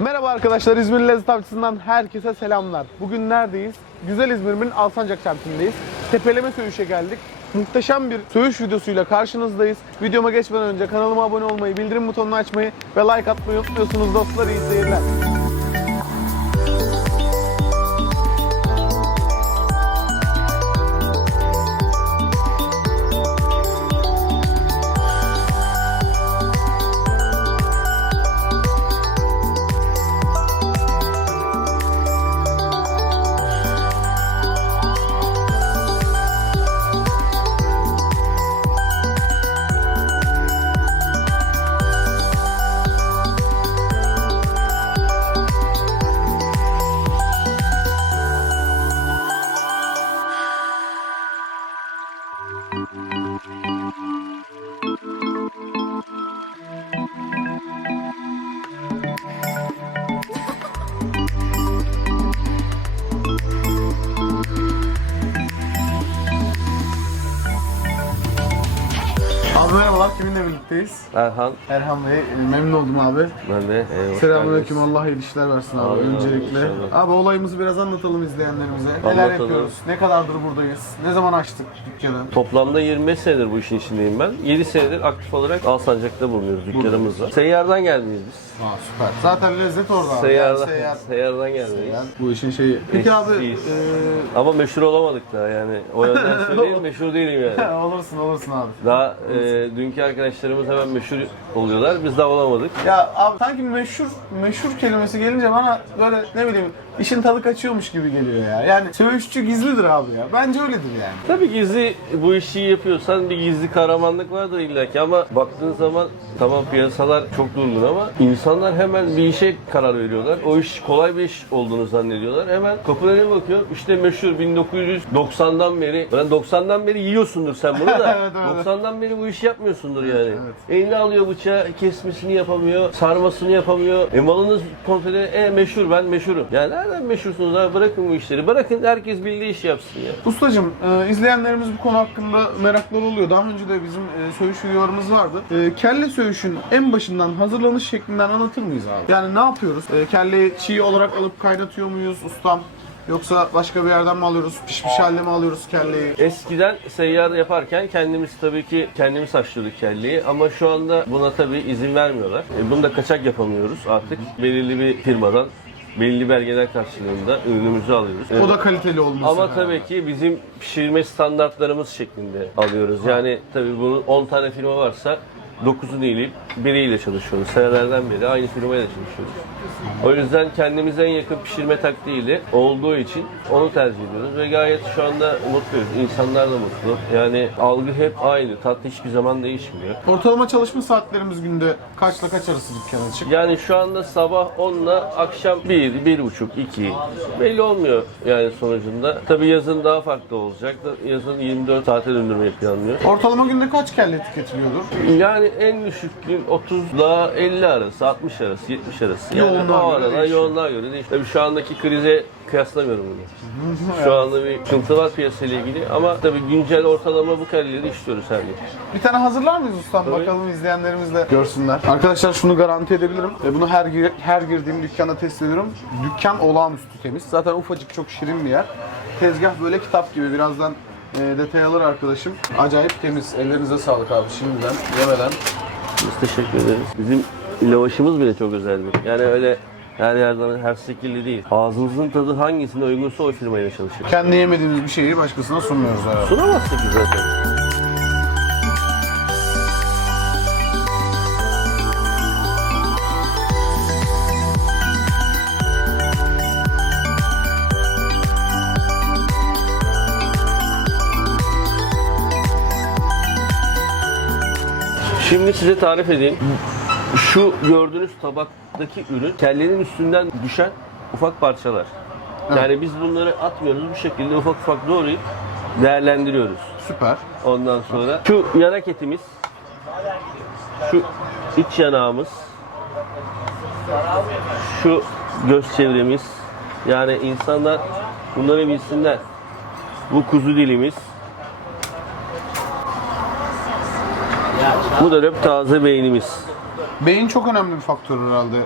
Merhaba arkadaşlar İzmir Lezzet Avcısı'ndan herkese selamlar. Bugün neredeyiz? Güzel İzmir'in Alsancak semtindeyiz. Tepeleme söğüşe geldik. Muhteşem bir söğüş videosuyla karşınızdayız. Videoma geçmeden önce kanalıma abone olmayı, bildirim butonunu açmayı ve like atmayı unutmuyorsunuz dostlar. İyi seyirler. Merhabalar. Kiminle birlikteyiz? Erhan, Erhan Bey. memnun oldum abi. ben de. E, hoş Selamünaleyküm. geldiniz. Allah işler versin abi amin, öncelikle. inşallah. Abi olayımızı biraz anlatalım izleyenlerimize. Neler Anlatalım. yapıyoruz? Ne kadardır buradayız? Ne zaman açtık dükkanı? Toplamda 25 senedir bu işin içindeyim ben. 7 senedir aktif olarak Alsancak'ta bulunuyoruz dükkanımızla. Seyyardan gelmeyiz biz. Aa süper. Zaten lezzet orada abi. Seyyardan, Yani seyyar. seyyardan. Yani bu işin şeyi. Peki abi eee, Ama meşhur olamadık daha yani. O yönden söyleyeyim meşhur değilim yani. olursun olursun abi. Daha e, dünkü arkadaşlarımız hemen meşhur oluyorlar. Biz daha olamadık. Ya abi sanki meşhur meşhur kelimesi gelince bana böyle ne bileyim işin tadı kaçıyormuş gibi geliyor ya. Yani söğüşçü gizlidir abi ya. Bence öyledir yani. Tabii gizli bu işi yapıyorsan bir gizli kahramanlık vardır illaki ama baktığın zaman tamam piyasalar çok durgun ama insanlar hemen bir işe karar veriyorlar. O iş kolay bir iş olduğunu zannediyorlar. Hemen kapılarına bakıyor. İşte meşhur 1990'dan beri. Ben 90'dan beri yiyorsundur sen bunu da. Evet, evet. 90'dan beri bu işi yapmıyorsundur yani. Eline alıyor bıçağı, kesmesini yapamıyor, sarmasını yapamıyor. E malınız kontrolü, e meşhur ben meşhurum. Yani nereden meşhursunuz abi bırakın bu işleri. Bırakın herkes bildiği işi yapsın ya. Ustacığım, e, izleyenlerimiz bu konu hakkında merakları oluyor. Daha önce de bizim e, söğüş videolarımız vardı. E, kelle söğüşün en başından hazırlanış şeklinden anlatır mıyız abi? Yani ne yapıyoruz? E, kelleyi çiğ olarak alıp kaynatıyor muyuz ustam? Yoksa başka bir yerden mi alıyoruz? Pişmiş halde mi alıyoruz kelleyi? Eskiden seyyar yaparken kendimiz tabii ki kendimiz haşlıyorduk kelleyi ama şu anda buna tabii izin vermiyorlar. E, bunu da kaçak yapamıyoruz artık. Belirli bir firmadan belirli belgeler karşılığında ürünümüzü alıyoruz. O da kaliteli olması. Ama tabii ki bizim pişirme standartlarımız şeklinde alıyoruz. Yani tabii bunun 10 tane firma varsa 9'unu eleyip biriyle çalışıyoruz. Senelerden beri aynı firmayla çalışıyoruz. O yüzden kendimize en yakın pişirme taktiğiyle olduğu için onu tercih ediyoruz ve gayet şu anda mutluyuz. İnsanlar da mutlu. Yani algı hep aynı. Tat hiçbir zaman değişmiyor. Ortalama çalışma saatlerimiz günde kaçla kaç arası dükkan açık? Yani şu anda sabah 10 ile akşam 1, 1.30, 2 belli olmuyor yani sonucunda. Tabii yazın daha farklı olacak. Yazın 24 saate döndürmeyi planlıyor. Ortalama günde kaç kelle tüketiliyordur? Yani en düşük gün 30 ile 50 arası, 60 arası, 70 arası. Yani Yoğunluğa o göre değişiyor. yoğunluğa göre değişiyor. Tabii şu andaki krize kıyaslamıyorum bunu. Şu anda bir sıkıntı var piyasayla ilgili ama tabii güncel ortalama bu kelleleri işliyoruz her gün. Bir tane hazırlar mıyız ustam? Bakalım izleyenlerimiz de görsünler. Arkadaşlar şunu garanti edebilirim. Ve bunu her gir- her girdiğim dükkanda test ediyorum. Dükkan olağanüstü temiz. Zaten ufacık çok şirin bir yer. Tezgah böyle kitap gibi. Birazdan e, detay alır arkadaşım. Acayip temiz. Ellerinize sağlık abi şimdiden. Yemeden. Biz teşekkür ederiz. Bizim lavaşımız bile çok özeldir. Yani öyle her yerden her şekilde değil. Ağzınızın tadı hangisine uygunsa o firmayla çalışır. Kendi yemediğimiz bir şeyi başkasına sunmuyoruz herhalde. Sunamazsın ki zaten. Şimdi size tarif edeyim. Şu gördüğünüz tabaktaki ürün kellenin üstünden düşen ufak parçalar. Yani biz bunları atmıyoruz bu şekilde ufak ufak doğrayıp değerlendiriyoruz. Süper. Ondan sonra şu yanak etimiz, şu iç yanağımız, şu göz çevremiz. Yani insanlar bunları bilsinler. Bu kuzu dilimiz. Bu da hep taze beynimiz. Beyin çok önemli bir faktör herhalde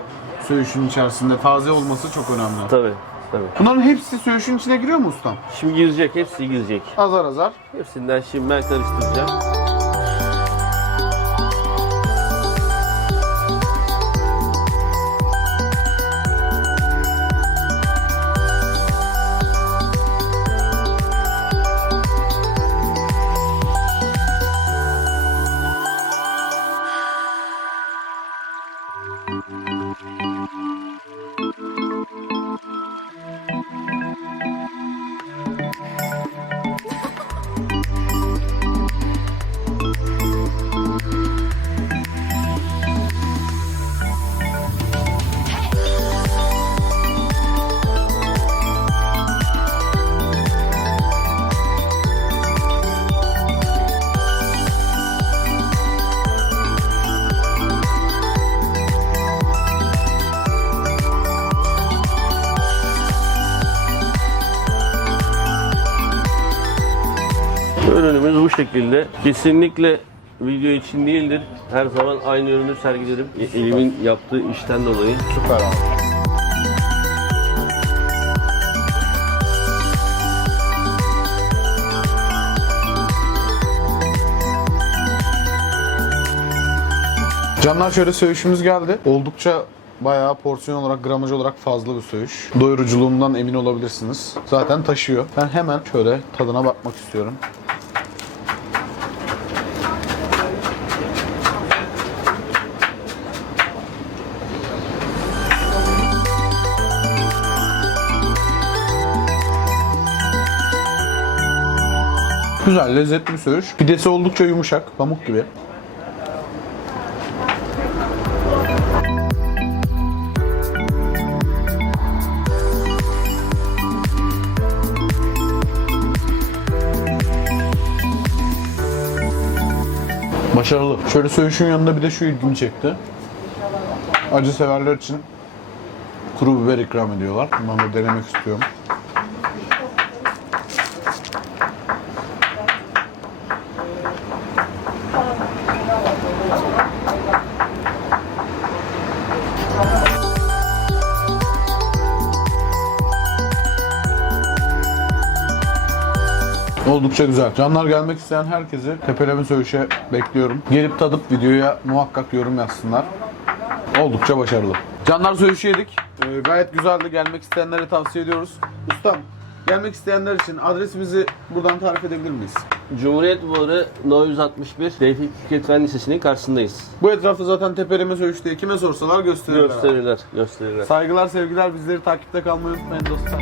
söğüşün içerisinde. Taze olması çok önemli. Tabii, tabii. Bunların hepsi söğüşün içine giriyor mu ustam? Şimdi girecek, hepsi girecek. Azar azar. Hepsinden şimdi ben karıştıracağım. Şekilde. Kesinlikle video için değildir. Her zaman aynı ürünü sergilerim. E- Elimin yaptığı işten dolayı. Süper abi. Canlar şöyle söğüşümüz geldi. Oldukça bayağı porsiyon olarak, gramaj olarak fazla bir söğüş. Doyuruculuğundan emin olabilirsiniz. Zaten taşıyor. Ben hemen şöyle tadına bakmak istiyorum. Güzel, lezzetli bir söğüş. Pidesi oldukça yumuşak, pamuk gibi. Başarılı. Şöyle söğüşün yanında bir de şu ilgimi çekti. Acı severler için kuru biber ikram ediyorlar. Ben de denemek istiyorum. Oldukça güzel. Canlar gelmek isteyen herkesi Tepeleme Söğüş'e bekliyorum. Gelip tadıp videoya muhakkak yorum yazsınlar. Oldukça başarılı. Canlar Söğüş'ü yedik. Ee, gayet güzeldi. Gelmek isteyenlere tavsiye ediyoruz. Ustam, gelmek isteyenler için adresimizi buradan tarif edebilir miyiz? Cumhuriyet Bulvarı No 161 Tevfik Fikret Fen Lisesi'nin karşısındayız. Bu etrafta zaten Tepeleme Söğüş diye kime sorsalar gösterirler. abi. Gösterirler, gösterirler. Saygılar, sevgiler. Bizleri takipte kalmayı unutmayın dostlar.